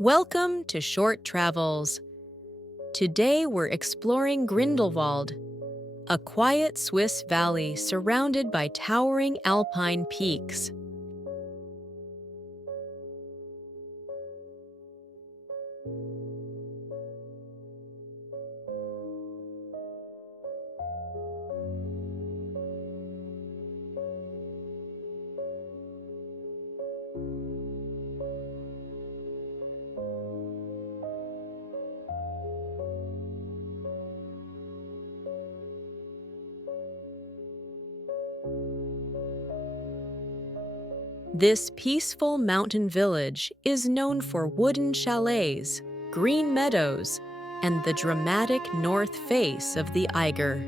Welcome to Short Travels. Today we're exploring Grindelwald, a quiet Swiss valley surrounded by towering Alpine peaks. This peaceful mountain village is known for wooden chalets, green meadows, and the dramatic north face of the Eiger.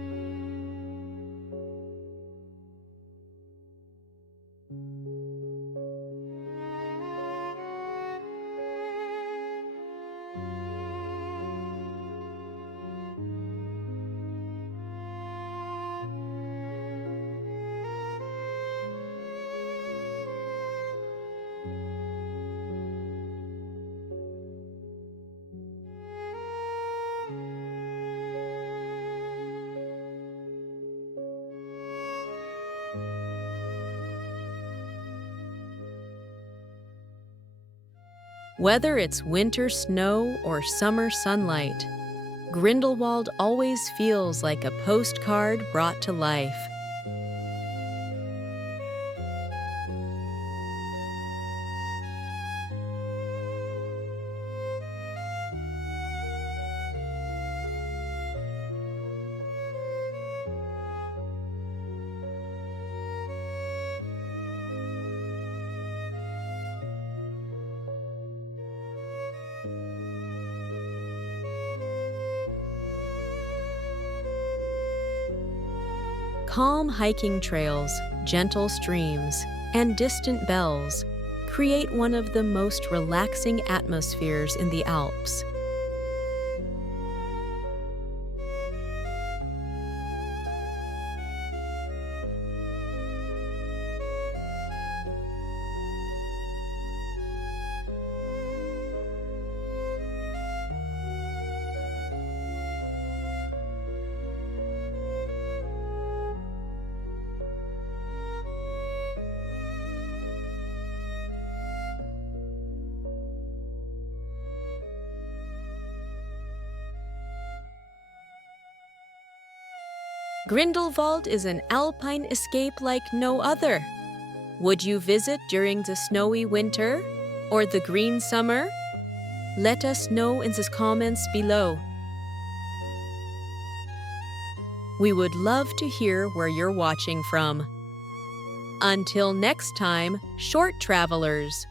Whether it's winter snow or summer sunlight, Grindelwald always feels like a postcard brought to life. Calm hiking trails, gentle streams, and distant bells create one of the most relaxing atmospheres in the Alps. Grindelwald is an alpine escape like no other. Would you visit during the snowy winter or the green summer? Let us know in the comments below. We would love to hear where you're watching from. Until next time, short travelers.